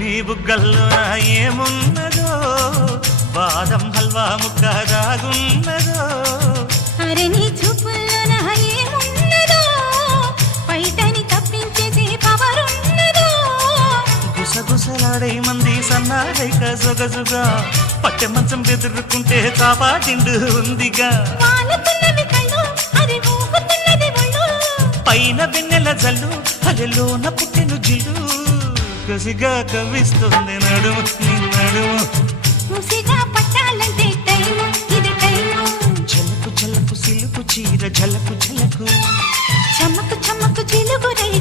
నీ బుగ్గల్లో ఏమున్నదో బాదం హల్వా ముక్క దాగున్నదో అరే నీ చూపుల్లో ఏమున్నదో బయటని తప్పించేసి పవరున్నదో గుసగుసలాడే మంది సన్నాడైక జొగజుగా పట్టె మంచం బెదురుకుంటే కాపాటిండు ఉందిగా వాలుతున్నవి కళ్ళు అది ఊగుతున్నది ఒళ్ళు పైన వెన్నెల జల్లు అలెలోన పుట్టెను జిల్లు కసిగా కవిస్తుంది నడుము నీ నడుము ముసిగా పట్టాలంటే టైము ఇది టైము జలకు జలకు సిలుకు చీర జలకు జలకు చమ్మకు చమ్మకు చిలుగురై